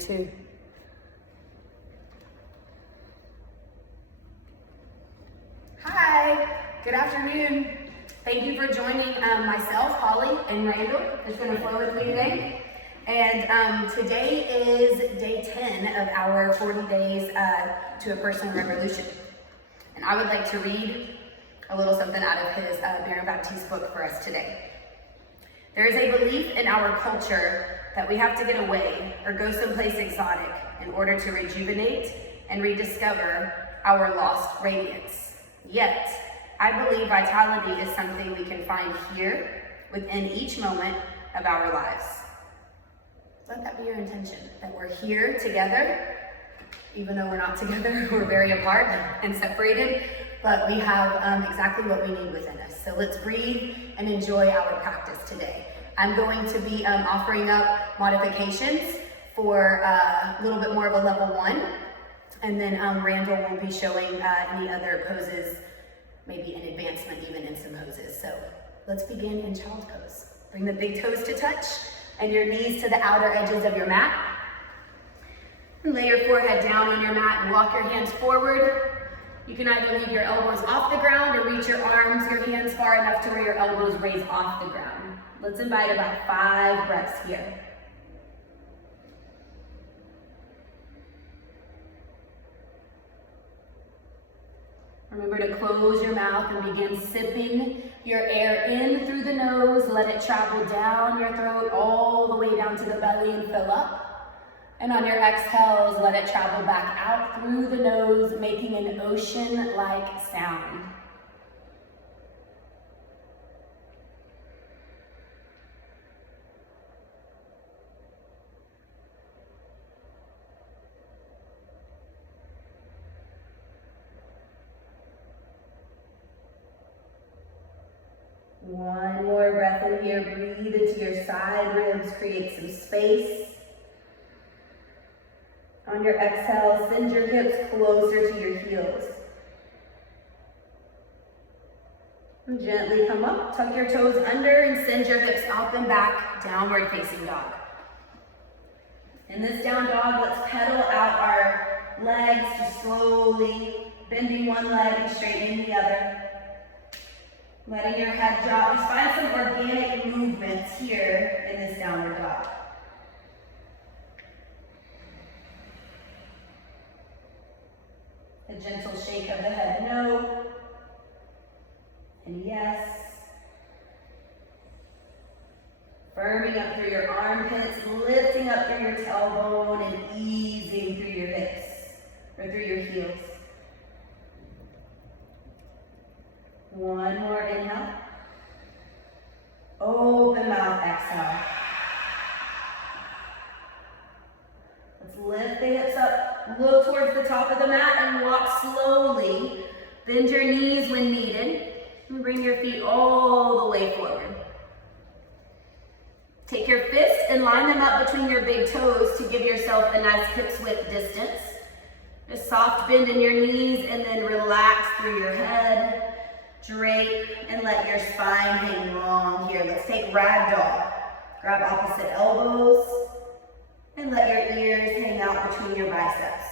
too. Hi, good afternoon. Thank you for joining myself, Holly, and Randal. Who's going to flow with me today. And today is day 10 of our 40 days to a personal revolution. And I would like to read a little something out of his Baron Baptiste book for us today. There is a belief in our culture that we have to get away or go someplace exotic in order to rejuvenate and rediscover our lost radiance. Yet, I believe vitality is something we can find here within each moment of our lives. Let that be your intention, that we're here together, even though we're not together, we're very apart and separated, but we have exactly what we need within us. So let's breathe and enjoy our practice today. I'm going to be offering up modifications for a little bit more of a level 1, and then Randal will be showing any other poses, maybe an advancement even in some poses. So let's begin in child's pose. Bring the big toes to touch and your knees to the outer edges of your mat. And lay your forehead down on your mat and walk your hands forward. You can either leave your elbows off the ground or reach your arms, your hands far enough to where your elbows raise off the ground. Let's invite about 5 breaths here. Remember to close your mouth and begin sipping your air in through the nose. Let it travel down your throat all the way down to the belly and fill up. And on your exhales, let it travel back out through the nose, making an ocean-like sound. One more breath in here. Breathe into your side ribs, create some space. On your exhale, send your hips closer to your heels. And gently come up, tuck your toes under and send your hips up and back, downward facing dog. In this down dog, let's pedal out our legs, just slowly bending one leg and straightening the other. Letting your head drop. Just find some organic movements here in this downward dog. A gentle shake of the head, no. And yes. Firming up through your armpits, lifting up through your tailbone and easing through your hips, or through your heels. One more inhale. Open mouth, exhale. Let's lift the hips up, look towards the top of the mat and walk slowly. Bend your knees when needed and bring your feet all the way forward. Take your fists and line them up between your big toes to give yourself a nice hip width distance. A soft bend in your knees and then relax through your head. Drape and let your spine hang long here. Let's take Randal. Grab opposite elbows and let your ears hang out between your biceps.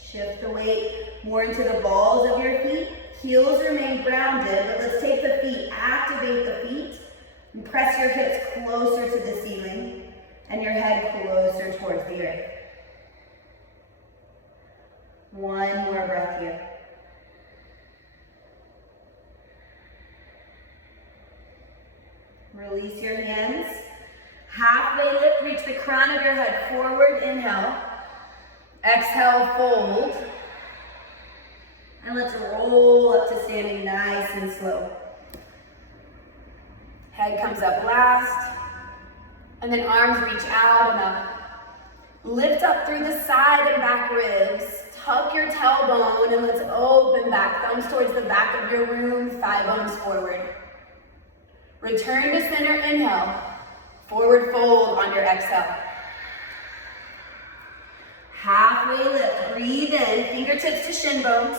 Shift the weight more into the balls of your feet. Heels remain grounded, but let's take the feet, activate the feet, and press your hips closer to the ceiling. And your head closer towards the earth. One more breath here. Release your hands. Halfway lift, reach the crown of your head forward, inhale. Exhale, fold. And let's roll up to standing nice and slow. Head comes up last. And then arms reach out and up. Lift up through the side and back ribs. Tuck your tailbone and let's open back. Thumbs towards the back of your room, thigh bones forward. Return to center, inhale. Forward fold on your exhale. Halfway lift, breathe in, fingertips to shin bones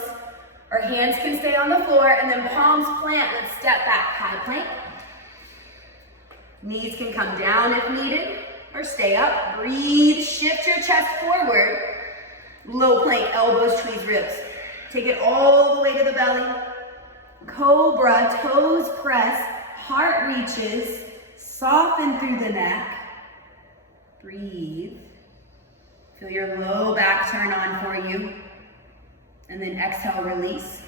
Our hands can stay on the floor, and then palms plant. Let's step back, high plank. Knees can come down if needed, or stay up. Breathe, shift your chest forward. Low plank, elbows, tweeze, ribs. Take it all the way to the belly. Cobra, toes press, heart reaches, soften through the neck. Breathe. Feel your low back turn on for you. And then exhale, release.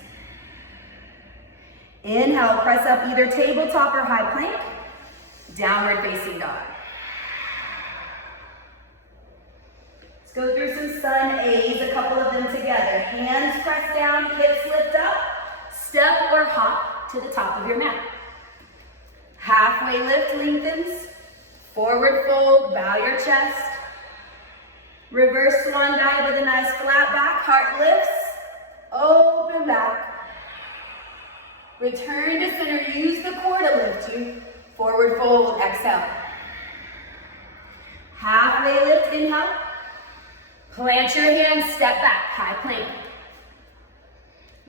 Inhale, press up either tabletop or high plank. Downward facing dog. Let's go through some sun A's, a couple of them together. Hands press down, hips lift up. Step or hop to the top of your mat. Halfway lift lengthens. Forward fold, bow your chest. Reverse swan dive with a nice flat back, heart lifts. Open back. Return to center, use the core to lift you. Forward fold, exhale. Halfway lift, inhale. Plant your hands, step back, high plank.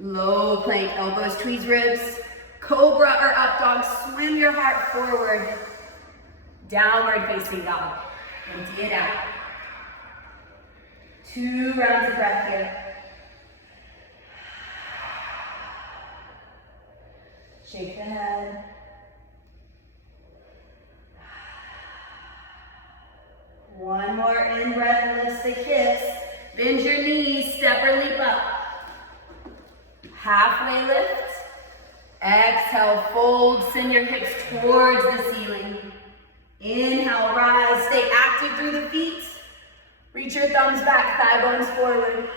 Low plank, elbows, tweeze, ribs. Cobra or up dog, swim your heart forward. Downward facing dog. Empty it out. 2 rounds of breath here. Shake the head. One more in breath, lifts the hips. Bend your knees, step or leap up. Halfway lift. Exhale, fold, send your hips towards the ceiling. Inhale, rise, stay active through the feet. Reach your thumbs back, thigh bones forward.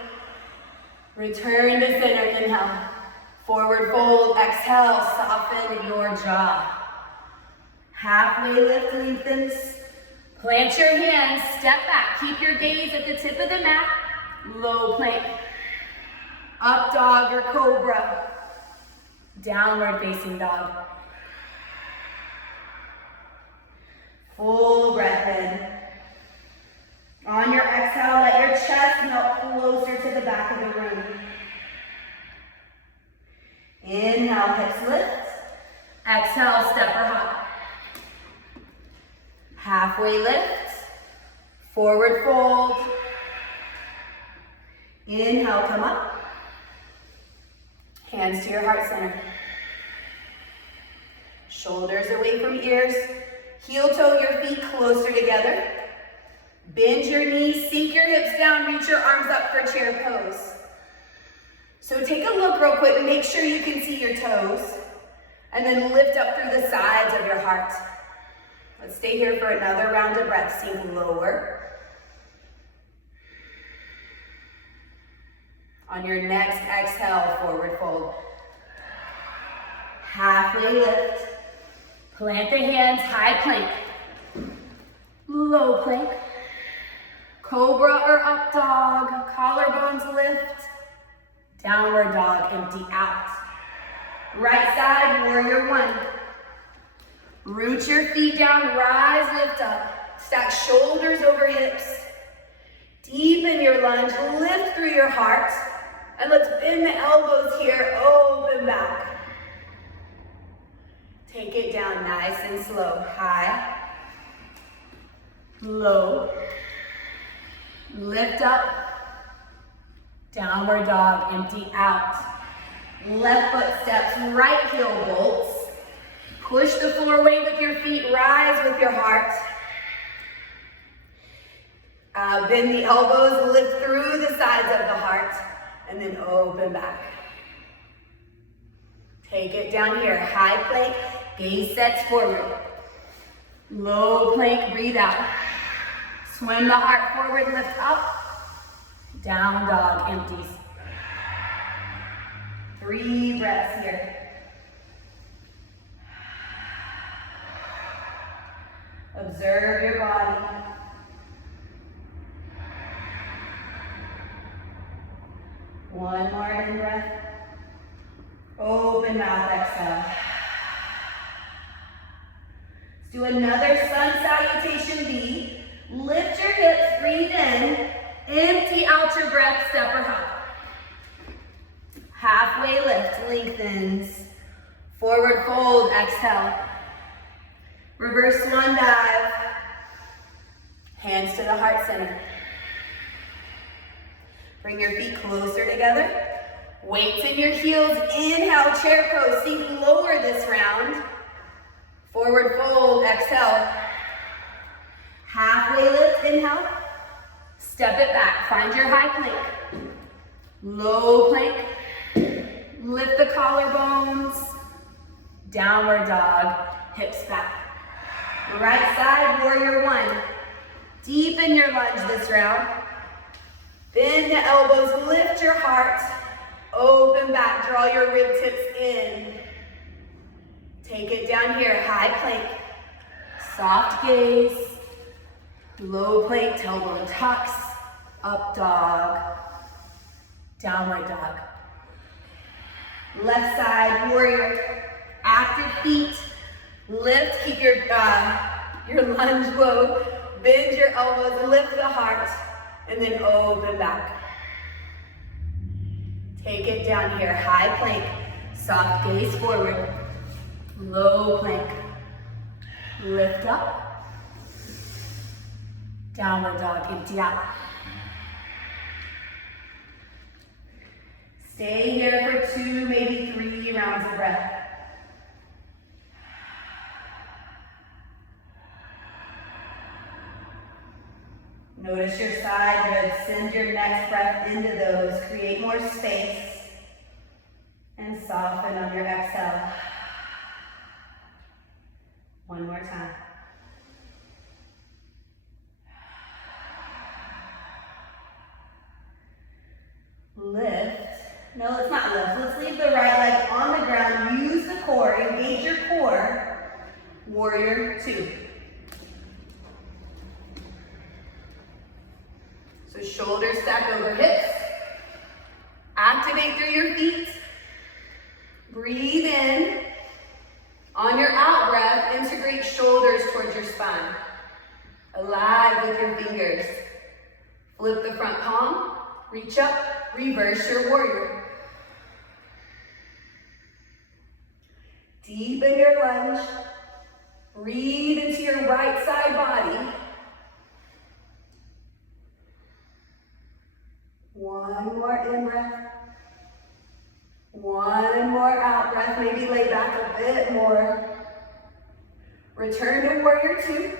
Return to center, inhale. Forward fold, exhale, soften your jaw. Halfway lift lengthens. Plant your hands, step back. Keep your gaze at the tip of the mat. Low plank. Up dog or cobra. Downward facing dog. Full breath in. On your exhale, let your chest melt closer to the back of the room. Inhale, hips lift. Exhale, step or hop. Halfway lift. Forward fold. Inhale, come up. Hands to your heart center. Shoulders away from ears. Heel toe your feet closer together. Bend your knees, sink your hips down, reach your arms up for chair pose. So take a look real quick and make sure you can see your toes. And then lift up through the sides of your heart. Let's stay here for another round of breath. Sink lower. On your next exhale, forward fold. Halfway lift. Plant the hands, high plank. Low plank. Cobra or up dog. Collarbones lift. Downward dog, empty out. Right side, warrior one. Root your feet down, rise, lift up. Stack shoulders over hips. Deepen your lunge, lift through your heart. And let's bend the elbows here, open back. Take it down nice and slow. High, low, lift up, downward dog, empty out. Left foot steps, right heel bolts. Push the floor away with your feet, rise with your heart. Bend the elbows, lift through the sides of the heart, and then open back. Take it down here, high plank, gaze sets forward. Low plank, breathe out. Swim the heart forward, lift up. Down dog, empties. 3 breaths here. Observe your body. One more in breath. Open mouth, exhale. Let's do another sun salutation B. Lift your hips, breathe in. Empty out your breath, step or hop. Halfway lift, lengthens. Forward fold, exhale. Reverse swan dive. Hands to the heart center. Bring your feet closer together. Weights in your heels. Inhale, chair pose. Sink lower this round. Forward fold, exhale. Halfway lift, inhale. Step it back, find your high plank. Low plank. Lift the collarbones. Downward dog, hips back. Right side, warrior one. Deepen your lunge this round. Bend the elbows, lift your heart. Open back, draw your rib tips in. Take it down here, high plank. Soft gaze. Low plank, tailbone tucks. Up dog. Downward dog. Left side, warrior. Active feet. Lift, keep your lunge low. Bend your elbows, lift the heart, and then open back. Take it down here, high plank. Soft gaze forward. Low plank. Lift up. Downward dog, empty out. Stay here for 2, maybe 3 rounds of breath. Notice your side ribs. Send your next breath into those. Create more space. And soften on your exhale. One more time. Lift. No, let's not lift. Let's leave the right leg on the ground. Use the core. Engage your core. Warrior two. So shoulders stack over hips. Activate through your feet. Breathe in. On your out breath, integrate shoulders towards your spine. Alive with your fingers. Flip the front palm. Reach up. Reverse your warrior. Deepen your lunge. Breathe into your right side body. One more in breath. One more out breath. Maybe lay back a bit more. Return to warrior two.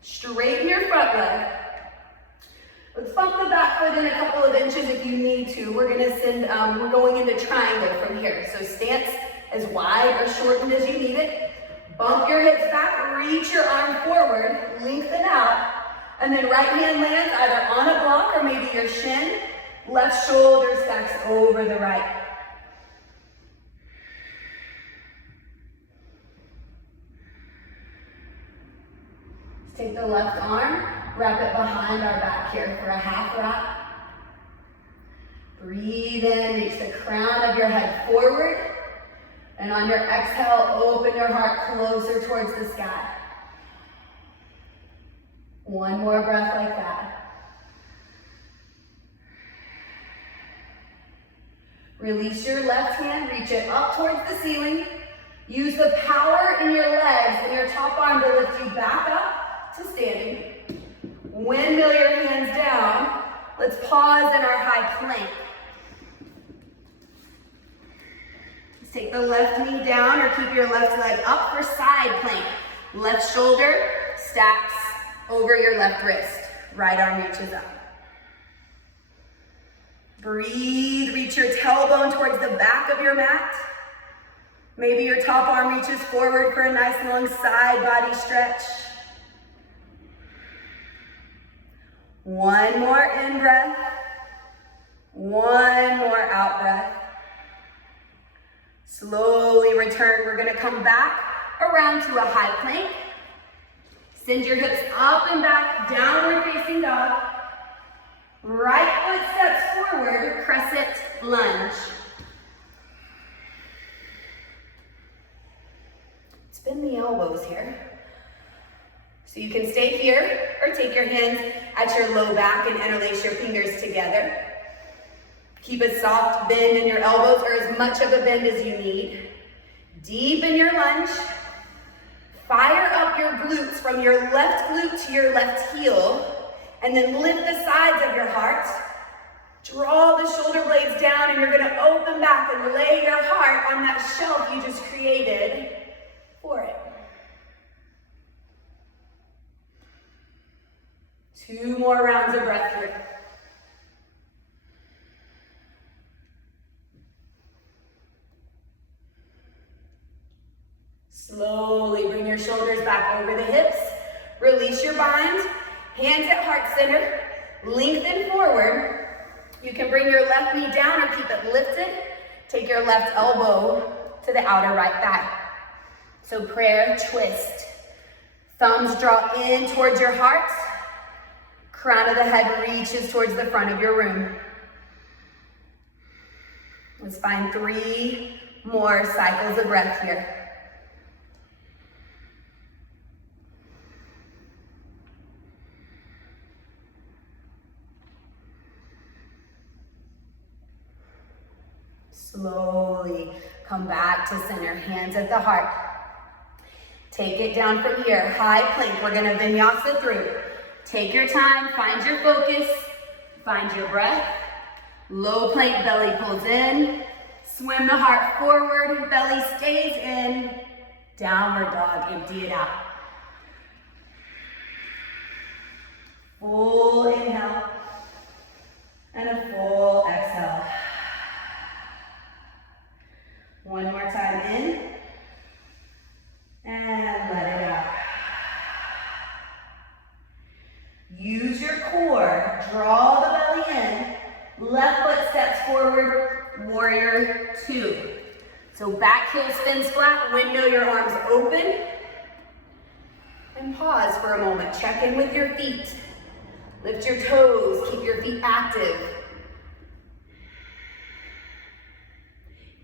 Straighten your front leg. Let's bump the back foot in a couple of inches if you need to. We're going into triangle from here. So stance as wide or shortened as you need it. Bump your hips back, reach your arm forward, lengthen out, and then right hand lands either on a block or maybe your shin. Left shoulder stacks over the right. Let's take the left arm, wrap it behind our back here for a half wrap. Breathe in, reach the crown of your head forward. And on your exhale, open your heart closer towards the sky. One more breath like that. Release your left hand, reach it up towards the ceiling. Use the power in your legs and your top arm to lift you back up to standing. Windmill your hands down. Let's pause in our high plank. Let's take the left knee down or keep your left leg up for side plank. Left shoulder stacks over your left wrist. Right arm reaches up. Breathe, reach your tailbone towards the back of your mat. Maybe your top arm reaches forward for a nice long side body stretch. One more in breath. One more out breath. Slowly return. We're gonna come back around to a high plank. Send your hips up and back, downward facing dog. Right foot steps forward, crescent lunge. Spin the elbows here. So you can stay here or take your hands at your low back and interlace your fingers together. Keep a soft bend in your elbows, or as much of a bend as you need. Deepen your lunge. Fire up your glutes from your left glute to your left heel, and then lift the sides of your heart. Draw the shoulder blades down, and you're gonna open back and lay your heart on that shelf you just created for it. 2 more rounds of breath here. Slowly bring your shoulders back over the hips. Release your bind. Hands at heart center. Lengthen forward. You can bring your left knee down or keep it lifted. Take your left elbow to the outer right thigh. So prayer twist. Thumbs draw in towards your heart. Crown of the head reaches towards the front of your room. Let's find 3 more cycles of breath here. Slowly come back to center, hands at the heart. Take it down from here, high plank. We're gonna vinyasa through. Take your time, find your focus, find your breath. Low plank, belly pulls in. Swim the heart forward, belly stays in. Downward dog, empty it out. Full inhale and a full exhale. One more time in, and let it out. Use your core, draw the belly in, left foot steps forward, warrior 2. So back heel spins flat, window your arms open, and pause for a moment. Check in with your feet. Lift your toes, keep your feet active.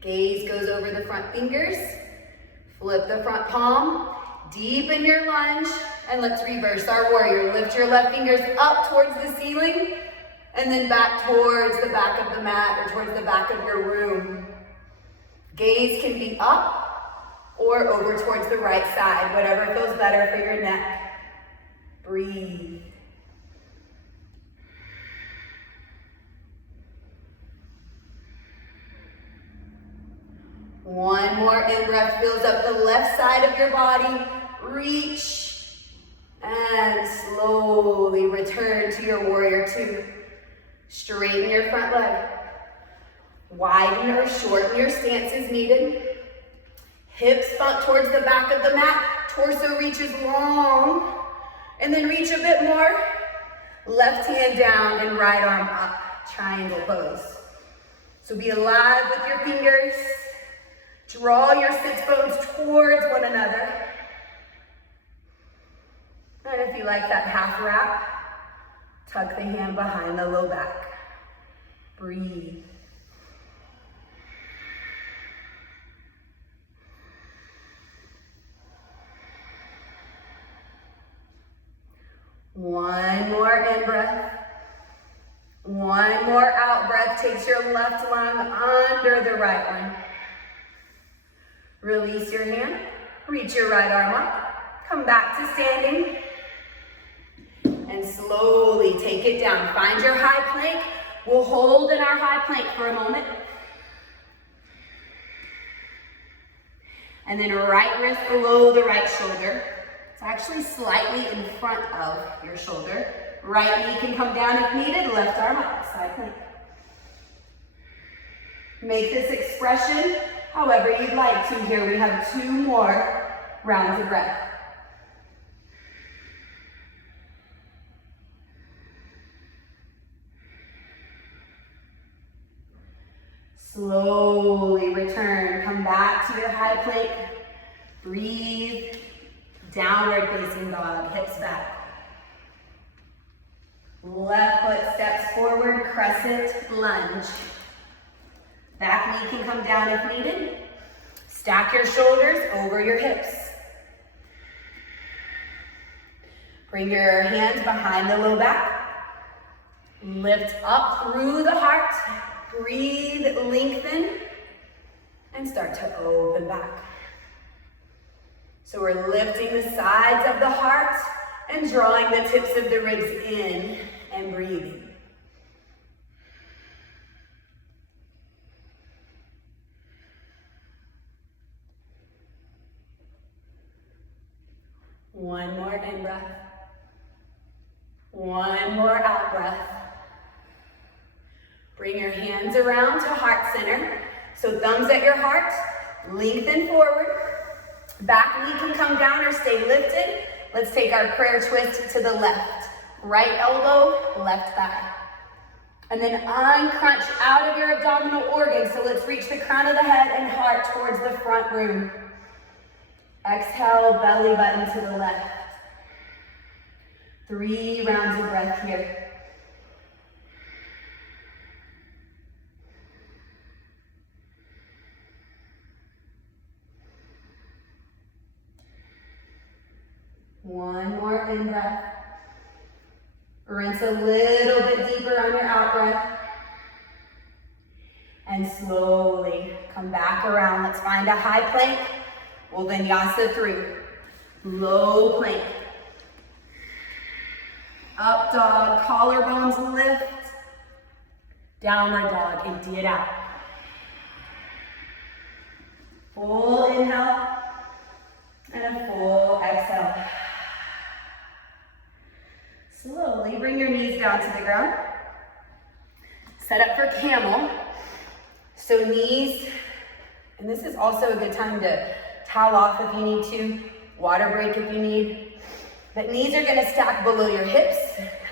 Gaze goes over the front fingers. Flip the front palm. Deepen your lunge. And let's reverse our warrior. Lift your left fingers up towards the ceiling. And then back towards the back of the mat or towards the back of your room. Gaze can be up or over towards the right side. Whatever feels better for your neck. Breathe. One more in-breath fills up the left side of your body. Reach and slowly return to your warrior 2. Straighten your front leg. Widen or shorten your stance as needed. Hips bump towards the back of the mat. Torso reaches long. And then reach a bit more. Left hand down and right arm up. Triangle pose. So be alive with your fingers. Draw your sits bones towards one another. And if you like that half wrap, tuck the hand behind the low back. Breathe. One more in breath. One more out breath. Takes your left lung under the right one. Release your hand, reach your right arm up, come back to standing, and slowly take it down. Find your high plank. We'll hold in our high plank for a moment. And then right wrist below the right shoulder. It's actually slightly in front of your shoulder. Right knee can come down if needed, left arm up, side plank. Make this expression however you'd like to here. We have 2 more rounds of breath. Slowly return. Come back to your high plank. Breathe. Downward facing dog, hips back. Left foot steps forward, crescent lunge. Back knee can come down if needed. Stack your shoulders over your hips. Bring your hands behind the low back. Lift up through the heart. Breathe, lengthen, and start to open back. So we're lifting the sides of the heart and drawing the tips of the ribs in and breathing. One more in breath. One more out breath. Bring your hands around to heart center. So thumbs at your heart, lengthen forward. Back knee can come down or stay lifted. Let's take our prayer twist to the left. Right elbow, left thigh. And then uncrunch out of your abdominal organs. So let's reach the crown of the head and heart towards the front room. Exhale, belly button to the left. 3 rounds of breath here. One more in breath. Rinse a little bit deeper on your out breath. And slowly come back around. Let's find a high plank. We'll vinyasa through. Low plank. Up dog, collarbones lift. Downward dog, empty it out. Full inhale and a full exhale. Slowly bring your knees down to the ground. Set up for camel. So knees, and this is also a good time to towel off if you need to, water break if you need. But knees are gonna stack below your hips.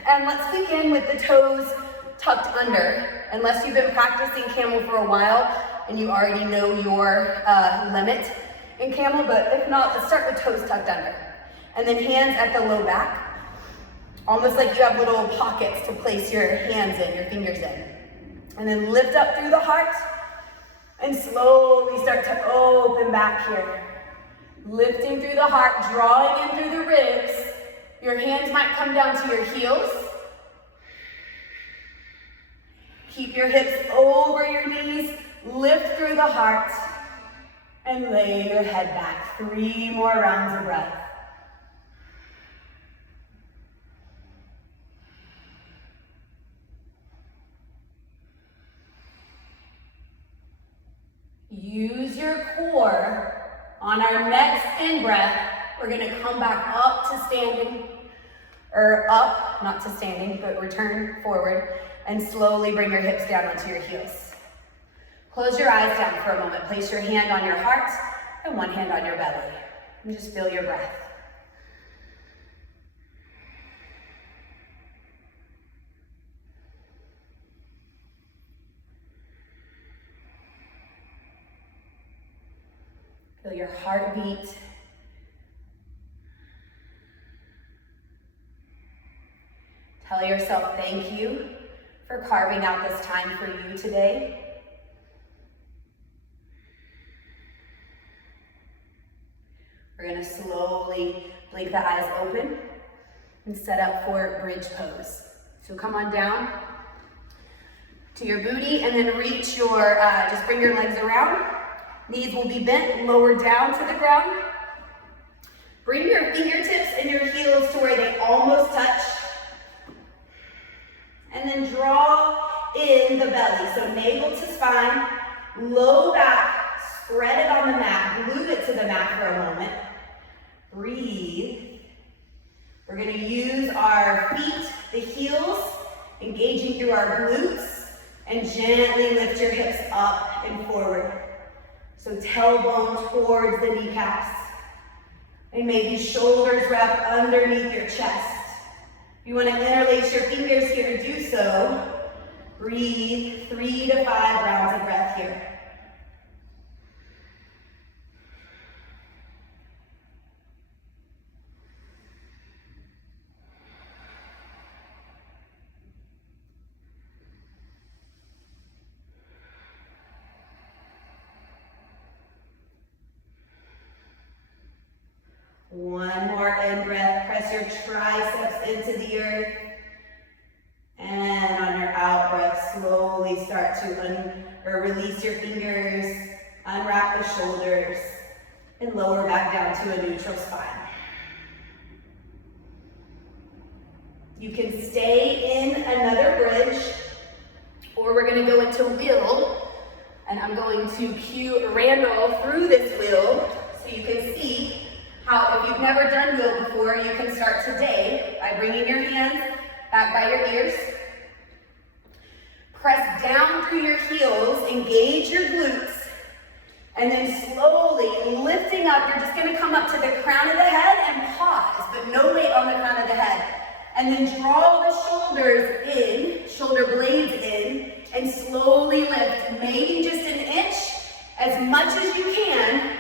And let's begin with the toes tucked under. Unless you've been practicing camel for a while and you already know your limit in camel, but if not, let's start with toes tucked under. And then hands at the low back. Almost like you have little pockets to place your hands in, your fingers in. And then lift up through the heart and slowly start to open back here. Lifting through the heart, drawing in through the ribs. Your hands might come down to your heels. Keep your hips over your knees. Lift through the heart and lay your head back. 3 more rounds of breath. Use your core. On our next in-breath, we're gonna come back up to standing, or up, not to standing, but return forward, and slowly bring your hips down onto your heels. Close your eyes down for a moment. Place your hand on your heart and one hand on your belly. And just feel your breath. Feel your heartbeat. Tell yourself thank you for carving out this time for you today. We're going to slowly blink the eyes open and set up for bridge pose. So come on down to your booty and then reach your, just bring your legs around. Knees will be bent, lower down to the ground. Bring your fingertips and your heels to where they almost touch. And then draw in the belly. So navel to spine, low back, spread it on the mat, glue it to the mat for a moment. Breathe. We're gonna use our feet, the heels, engaging through our glutes, and gently lift your hips up and forward. So tailbone towards the kneecaps. And maybe shoulders wrap underneath your chest. If you want to interlace your fingers here, do so. Breathe 3 to 5 rounds of breath here. One more in breath. Press your triceps into the earth. And on your out breath, slowly slowly start to release your fingers, unwrap the shoulders, and lower back down to a neutral spine. You can stay in another bridge, or we're going to go into wheel, and I'm going to cue Randal through this wheel so you can see how, if you've never done wheel before, you can start today by bringing your hands back by your ears. Press down through your heels, engage your glutes, and then slowly lifting up. You're just going to come up to the crown of the head and pause, but no weight on the crown of the head. And then draw the shoulders in, shoulder blades in, and slowly lift, maybe just an inch, as much as you can.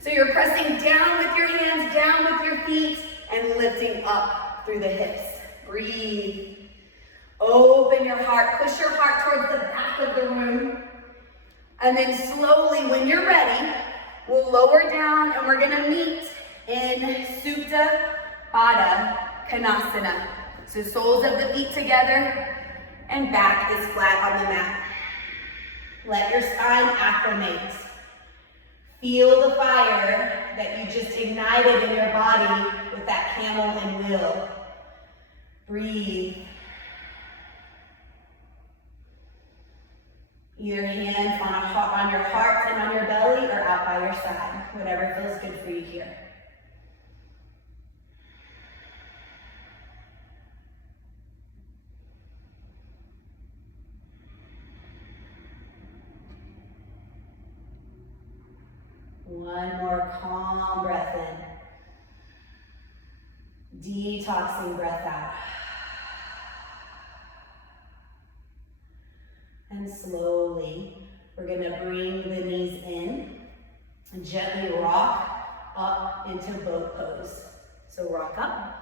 So you're pressing down with your hands, down with your feet, and lifting up through the hips. Breathe. Open your heart, push your heart towards the back of the room. And then slowly, when you're ready, we'll lower down and we're gonna meet in Supta Baddha Konasana. So soles of the feet together and back is flat on the mat. Let your spine acclimate. Feel the fire that you just ignited in your body with that camel and wheel. Breathe. Either hands on your heart and on your belly or out by your side, whatever feels good for you here. One more calm breath in. Detoxing breath out. And slowly, we're gonna bring the knees in and gently rock up into boat pose. So rock up,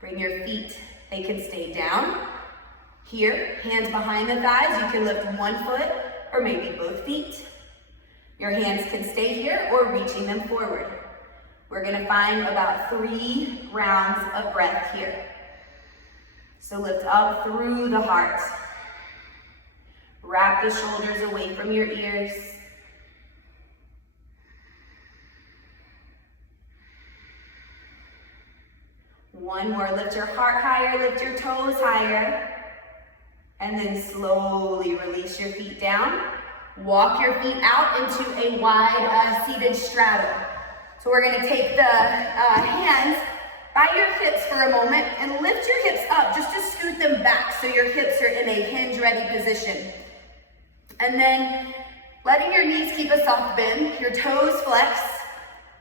bring your feet, they can stay down. Here, hands behind the thighs, you can lift one foot or maybe both feet. Your hands can stay here or reaching them forward. We're gonna find about 3 rounds of breath here. So lift up through the heart. Wrap the shoulders away from your ears. One more, lift your heart higher, lift your toes higher. And then slowly release your feet down. Walk your feet out into a wide seated straddle. So we're gonna take the hands by your hips for a moment and lift your hips up just to scoot them back so your hips are in a hinge ready position. And then letting your knees keep a soft bend, your toes flex.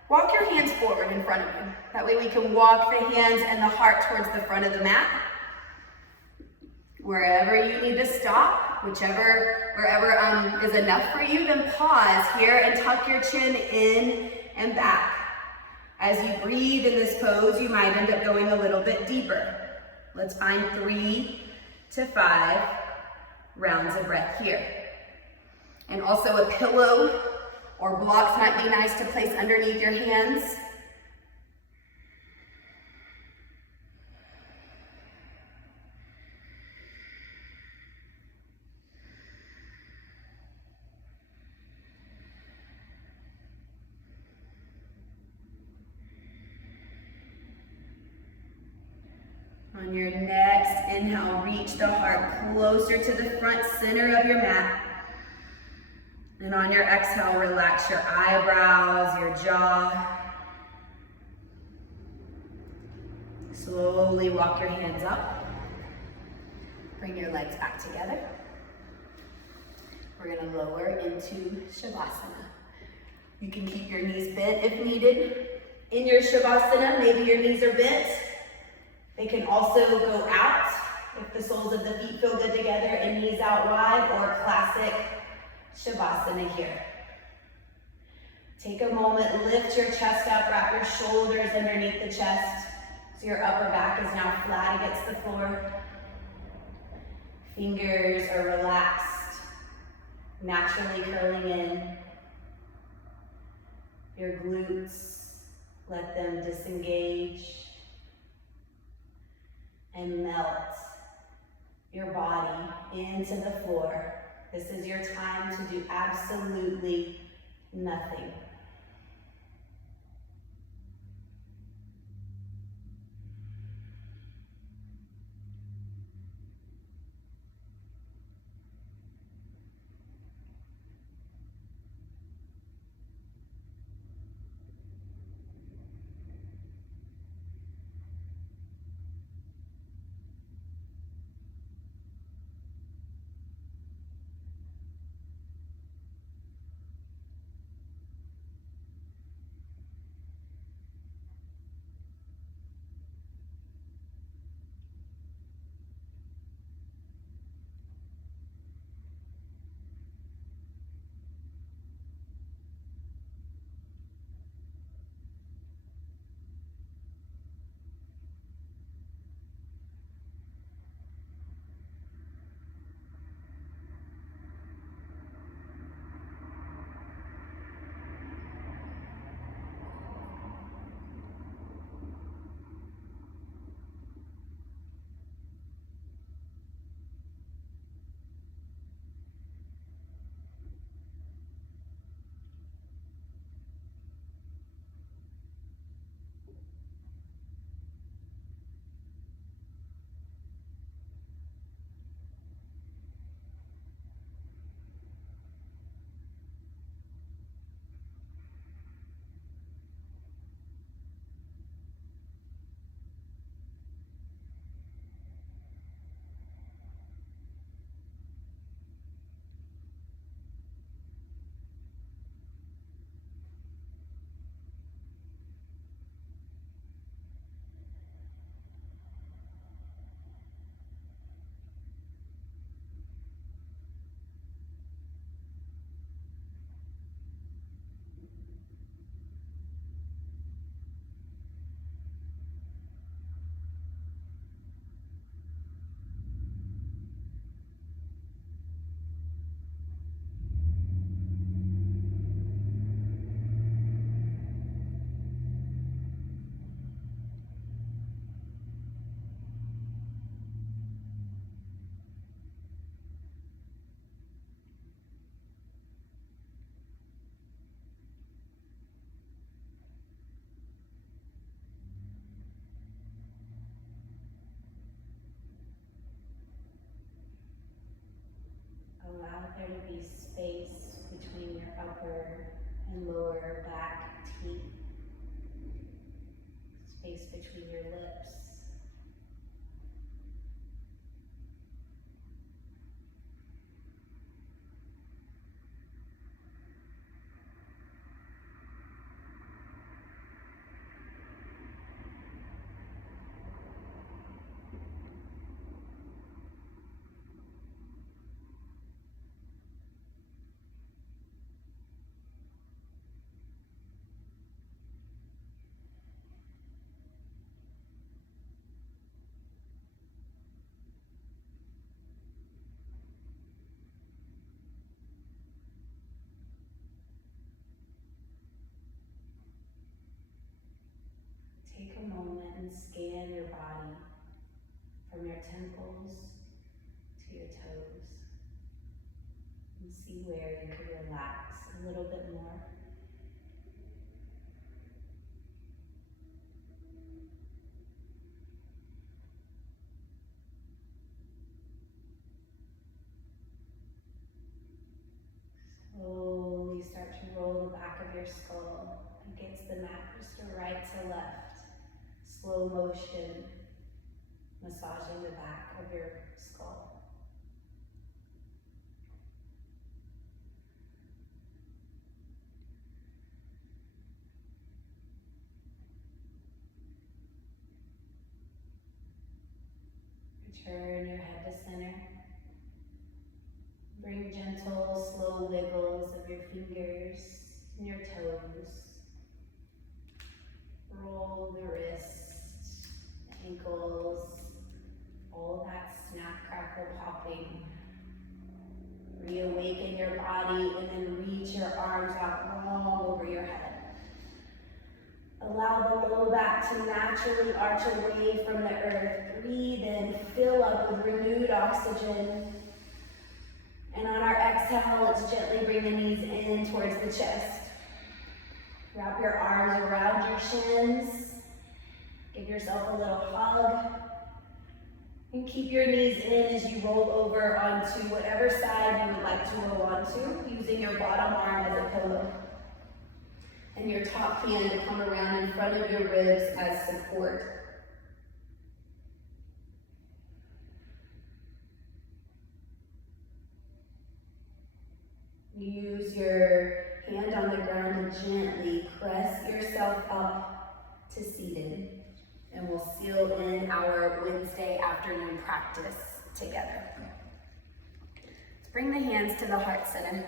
Walk your hands forward in front of you. That way we can walk the hands and the heart towards the front of the mat. Wherever you need to stop, wherever is enough for you, then pause here and tuck your chin in and back. As you breathe in this pose, you might end up going a little bit deeper. Let's find 3 to 5 rounds of breath here. And also a pillow or blocks might be nice to place underneath your hands. On your next inhale, reach the heart closer to the front center of your mat. And on your exhale, relax your eyebrows, your jaw. Slowly walk your hands up. Bring your legs back together. We're gonna lower into Shavasana. You can keep your knees bent if needed. In your Shavasana, maybe your knees are bent. They can also go out if the soles of the feet feel good together and knees out wide, or classic Shavasana here. Take a moment, lift your chest up, wrap your shoulders underneath the chest so your upper back is now flat against the floor. Fingers are relaxed, naturally curling in. Your glutes, let them disengage and melt your body into the floor. This is your time to do absolutely nothing. Allow there to be space between your upper and lower back teeth, space between your lips. Take a moment and scan your body from your temples to your toes and see where you could relax a little bit more. Slowly start to roll the back of your skull against the mat, just to right to left. Slow motion, massaging the back of your skull. Return your head to center. Bring gentle, slow wiggles of your fingers and your toes. Roll the wrists, the ankles, all that snap, crackle, popping. Reawaken your body and then reach your arms out long over your head. Allow the low back to naturally arch away from the earth. Breathe in, fill up with renewed oxygen. And on our exhale, let's gently bring the knees in towards the chest. Wrap your arms around your shins. Give yourself a little hug. And keep your knees in as you roll over onto whatever side you would like to roll onto, using your bottom arm as a pillow. And your top hand to come around in front of your ribs as support. Use your hand on the ground and gently press yourself up to seated. And we'll seal in our Wednesday afternoon practice together. Let's bring the hands to the heart center.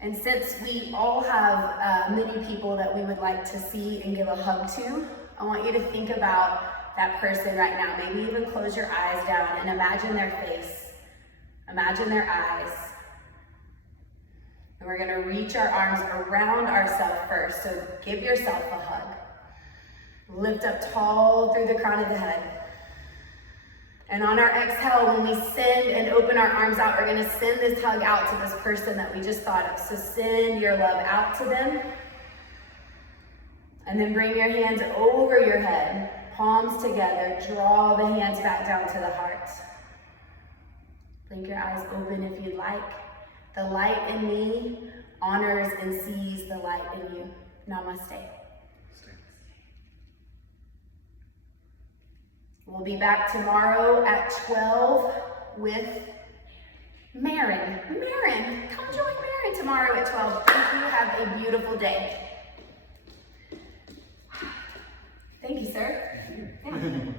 And since we all have many people that we would like to see and give a hug to, I want you to think about that person right now. Maybe even close your eyes down and imagine their face. Imagine their eyes. And we're gonna reach our arms around ourselves first, so give yourself a hug. Lift up tall through the crown of the head. And on our exhale, when we send and open our arms out, we're gonna send this hug out to this person that we just thought of. So send your love out to them. And then bring your hands over your head, palms together, draw the hands back down to the heart. Blink your eyes open if you'd like. The light in me honors and sees the light in you. Namaste. We'll be back tomorrow at 12 with Marin. Marin, come join Marin tomorrow at 12. Thank you. Have a beautiful day. Thank you, sir. Thank you.